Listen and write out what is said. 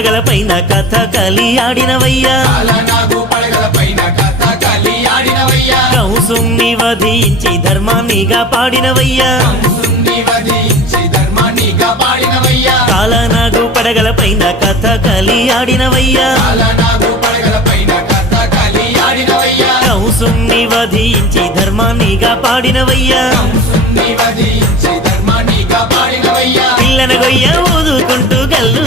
పడగల పైన కథకలి ఆడినవయ్యా కంసుని వధించి ధర్మాన్నిగా పాడినవయ్యా కాలనాగు పడగల పైన కథకలి ఆడినవయ్యా కంసుని వధించి ధర్మాన్నిగా పాడినవయ్యా పిల్లన గొయ్య ఊదుకుంటూ గల్లు